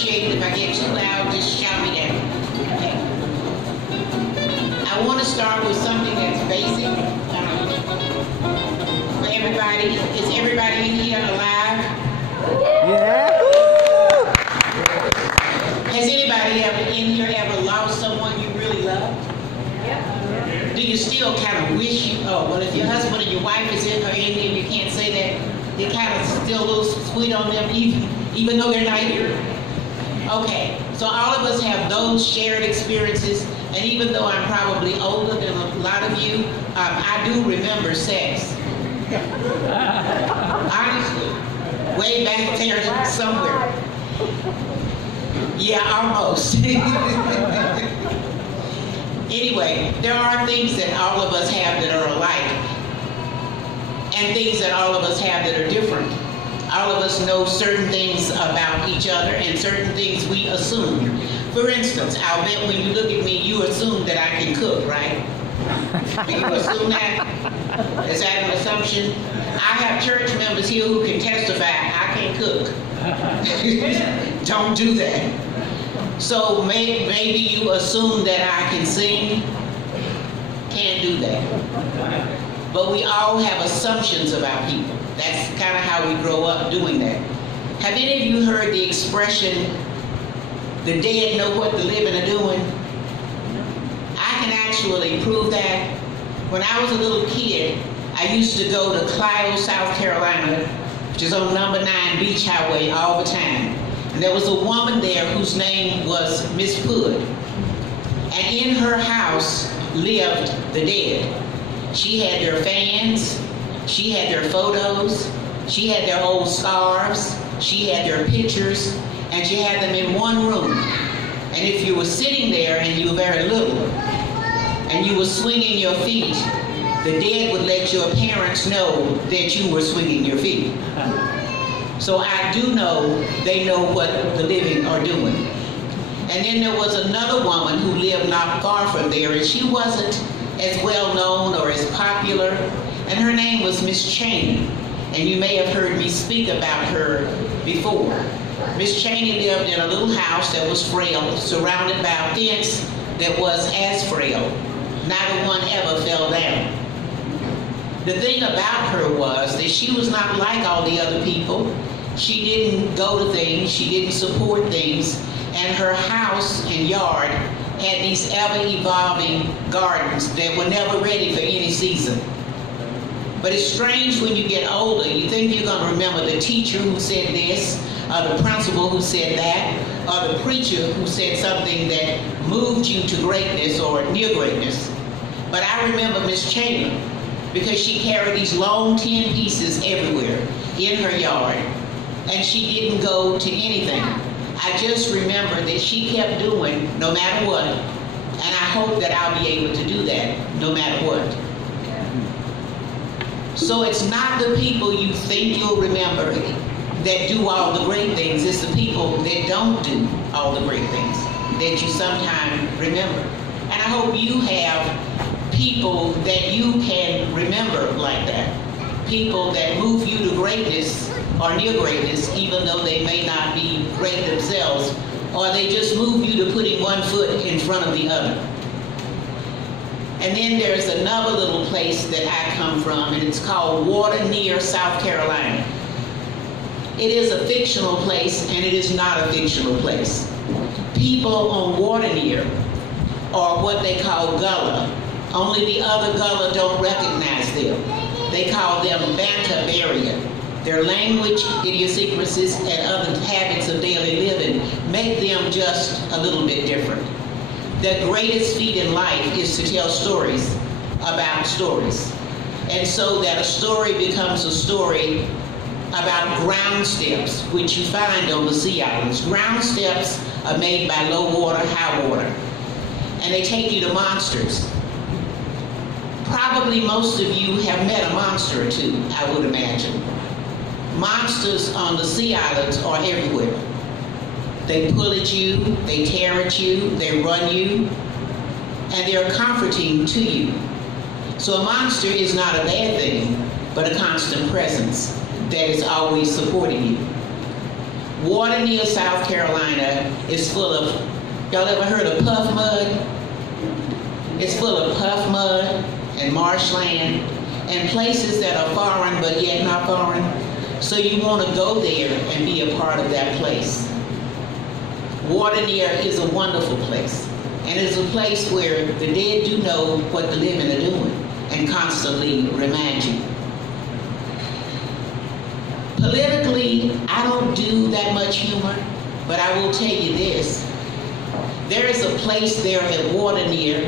appreciate it if I get too loud, just shout me down. Okay. I want to start with something that's basic. For everybody, is everybody in here alive? Yeah. Has anybody in here ever lost someone you really loved? Yeah. Do you still kind of wish you, oh, well, if your husband or your wife is in or in there, you can't say that, they kind of still a little sweet on them even though they're not here? Okay, so all of us have those shared experiences, and even though I'm probably older than a lot of you, I do remember sex. Honestly, way back there somewhere. Yeah, almost. Anyway, there are things that all of us have that are alike, and things that all of us have that are different. All of us know certain things about each other and certain things we assume. For instance, I'll bet when you look at me, you assume that I can cook, right? Do you assume that? Is that an assumption? I have church members here who can testify, I can cook. Don't do that. So maybe you assume that I can sing. Can't do that. But we all have assumptions about people. That's kind of how we grow up doing that. Have any of you heard the expression, the dead know what the living are doing? I can actually prove that. When I was a little kid, I used to go to Clio, South Carolina, which is on number 9 Beach Highway all the time. And there was a woman there whose name was Miss Hood. And in her house lived the dead. She had their fans, she had their photos, she had their old scarves, she had their pictures, and she had them in one room. And if you were sitting there and you were very little, and you were swinging your feet, the dead would let your parents know that you were swinging your feet. So I do know they know what the living are doing. And then there was another woman who lived not far from there, and she wasn't as well known or as popular, and her name was Miss Cheney. And you may have heard me speak about her before. Miss Cheney lived in a little house that was frail, surrounded by a fence that was as frail. Neither one ever fell down. The thing about her was that she was not like all the other people. She didn't go to things, she didn't support things, and her house and yard had these ever-evolving gardens that were never ready for any season. But it's strange when you get older, you think you're going to remember the teacher who said this, or the principal who said that, or the preacher who said something that moved you to greatness or near greatness. But I remember Miss Cheney, because she carried these long tin pieces everywhere in her yard, and she didn't go to anything. I just remember that she kept doing no matter what, and I hope that I'll be able to do that no matter what. So it's not the people you think you'll remember that do all the great things, it's the people that don't do all the great things that you sometimes remember. And I hope you have people that you can remember like that. People that move you to greatness or near greatness, even though they may not be great themselves, or they just move you to putting one foot in front of the other. And then there's another little place that I come from, and it's called Waternear, South Carolina. It is a fictional place, and it is not a fictional place. People on Waternear are what they call Gullah. Only the other Gullah don't recognize them. They call them Bantabarian. Their language, idiosyncrasies, and other habits of daily living make them just a little bit different. Their greatest feat in life is to tell stories about stories. And so that a story becomes a story about ground steps, which you find on the sea islands. Ground steps are made by low water, high water. And they take you to monsters. Probably most of you have met a monster or two, I would imagine. Monsters on the sea islands are everywhere. They pull at you, they tear at you, they run you, and they're comforting to you. So a monster is not a bad thing, but a constant presence that is always supporting you. Waternear, South Carolina is full of, y'all ever heard of puff mud? It's full of puff mud and marshland and places that are foreign but yet not foreign. So you want to go there and be a part of that place. Waternear is a wonderful place. And it's a place where the dead do know what the living are doing and constantly remind you. Politically, I don't do that much humor, but I will tell you this. There is a place there at Waternear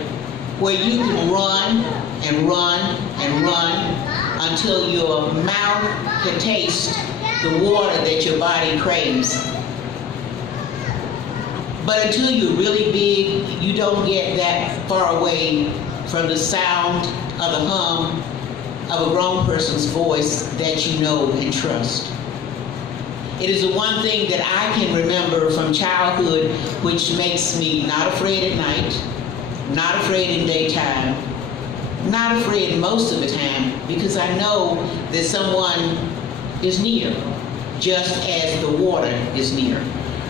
where you can run and run and run until your mouth can taste the water that your body craves. But until you're really big, you don't get that far away from the sound of the hum of a grown person's voice that you know and trust. It is the one thing that I can remember from childhood which makes me not afraid at night, not afraid in daytime, not afraid most of the time, because I know that someone is near, just as the water is near.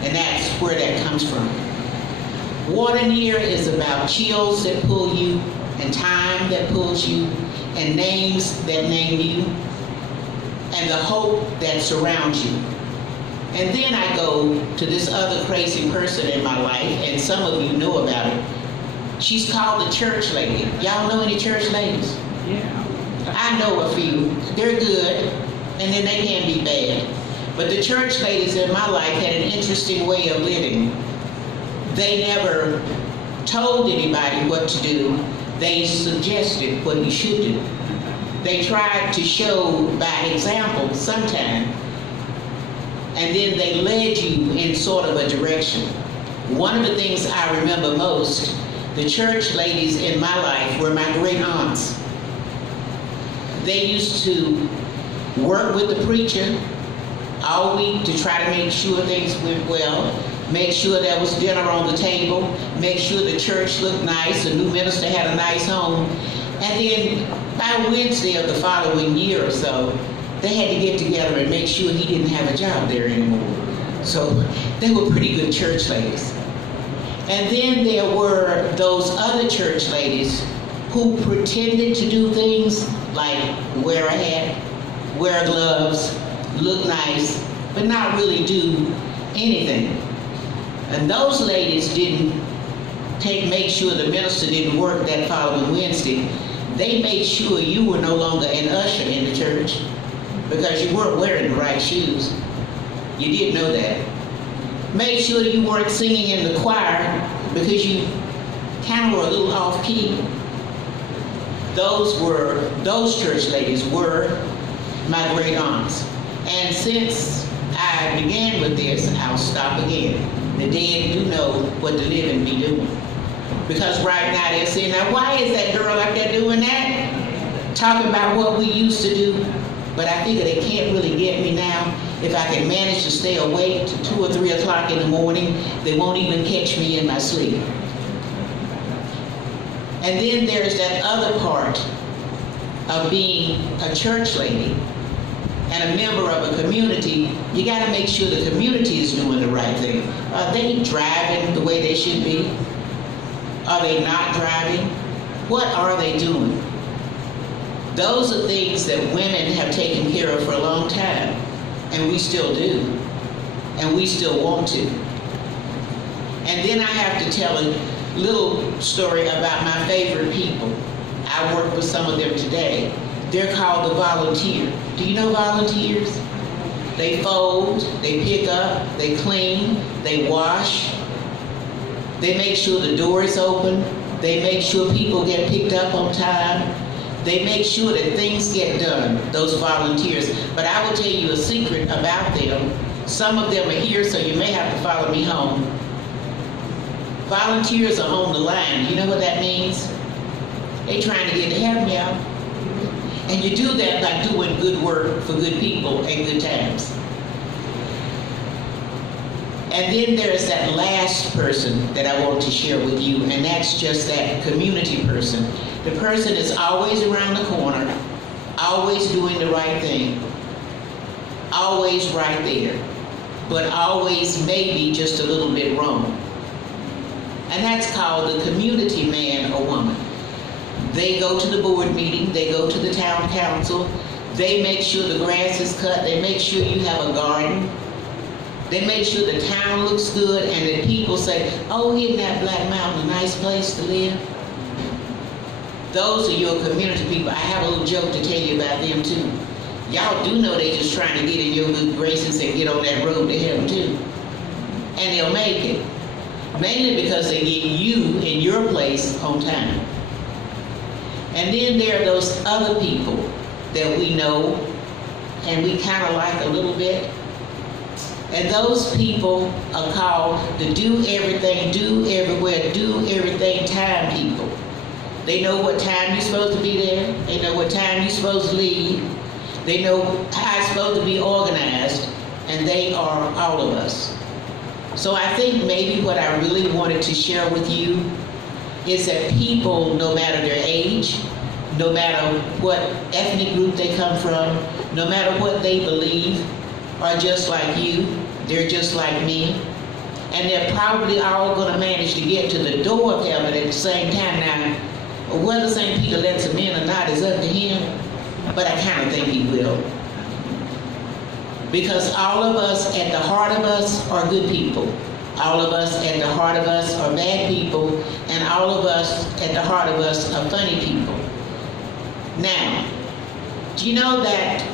And that's where that comes from. Waternear is about chills that pull you, and time that pulls you, and names that name you, and the hope that surrounds you. And then I go to this other crazy person in my life, and some of you know about it. She's called the church lady. Y'all know any church ladies? Yeah. I know a few. They're good, and then they can be bad. But the church ladies in my life had an interesting way of living. They never told anybody what to do. They suggested what you should do. They tried to show by example sometime, and then they led you in sort of a direction. One of the things I remember most, the church ladies in my life were my great aunts. They used to work with the preacher all week to try to make sure things went well, make sure there was dinner on the table, make sure the church looked nice, the new minister had a nice home. And then by Wednesday of the following year or so, they had to get together and make sure he didn't have a job there anymore. So they were pretty good church ladies. And then there were those other church ladies who pretended to do things like wear a hat, wear gloves, look nice, but not really do anything. And those ladies didn't make sure the minister didn't work that following Wednesday. They made sure you were no longer an usher in the church because you weren't wearing the right shoes. You didn't know that. Made sure you weren't singing in the choir because you kind of were a little off key. Those church ladies were my great aunts. And since I began with this, I'll stop again. The dead do know what the living be doing. Because right now they're saying, now why is that girl up there doing that? Talking about what we used to do. But I figure they can't really get me now. If I can manage to stay awake to 2 or 3 o'clock in the morning, they won't even catch me in my sleep. And then there's that other part of being a church lady and a member of a community. You got to make sure the community is doing the right thing. Are they driving the way they should be? Are they not driving? What are they doing? Those are things that women have taken care of for a long time, and we still do, and we still want to. And then I have to tell a little story about my favorite people. I work with some of them today. They're called the volunteer. Do you know volunteers? They fold, they pick up, they clean, they wash. They make sure the door is open. They make sure people get picked up on time. They make sure that things get done, those volunteers. But I will tell you a secret about them. Some of them are here, so you may have to follow me home. Volunteers are on the line. You know what that means? They're trying to get to heaven, y'all. And you do that by doing good work for good people and good times. And then there's that last person that I want to share with you, and that's just that community person. The person is always around the corner, always doing the right thing, always right there, but always maybe just a little bit wrong. And that's called the community man or woman. They go to the board meeting, they go to the town council, they make sure the grass is cut, they make sure you have a garden, they make sure the town looks good, and that people say, oh, isn't that Black Mountain a nice place to live? Those are your community people. I have a little joke to tell you about them too. Y'all do know they just trying to get in your good graces and get on that road to heaven too. And they'll make it. Mainly because they get you in your place on time. And then there are those other people that we know and we kind of like a little bit. And those people are called the do everything, do everywhere, do everything time people. They know what time you're supposed to be there. They know what time you're supposed to leave. They know how it's supposed to be organized. And they are all of us. So I think maybe what I really wanted to share with you is that people, no matter their age, no matter what ethnic group they come from, no matter what they believe, are just like you. They're just like me. And they're probably all going to manage to get to the door of heaven at the same time. Now, whether St. Peter lets him in or not is up to him, but I kind of think he will. Because all of us, at the heart of us, are good people. All of us, at the heart of us, are bad people. And all of us, at the heart of us, are funny people. Now, do you know that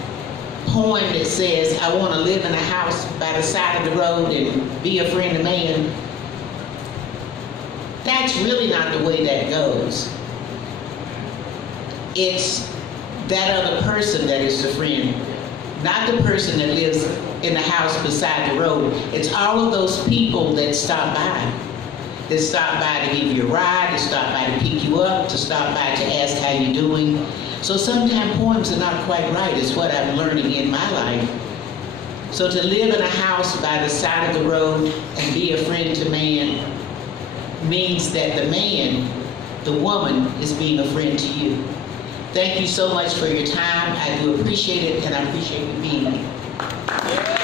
poem that says, I want to live in a house by the side of the road and be a friend of man? That's really not the way that goes. It's that other person that is the friend, not the person that lives in the house beside the road. It's all of those people that stop by to give you a ride, to stop by to pick you up, to stop by to ask how you're doing. So sometimes poems are not quite right, is what I'm learning in my life. So to live in a house by the side of the road and be a friend to man means that the man, the woman, is being a friend to you. Thank you so much for your time. I do appreciate it, and I appreciate you being here.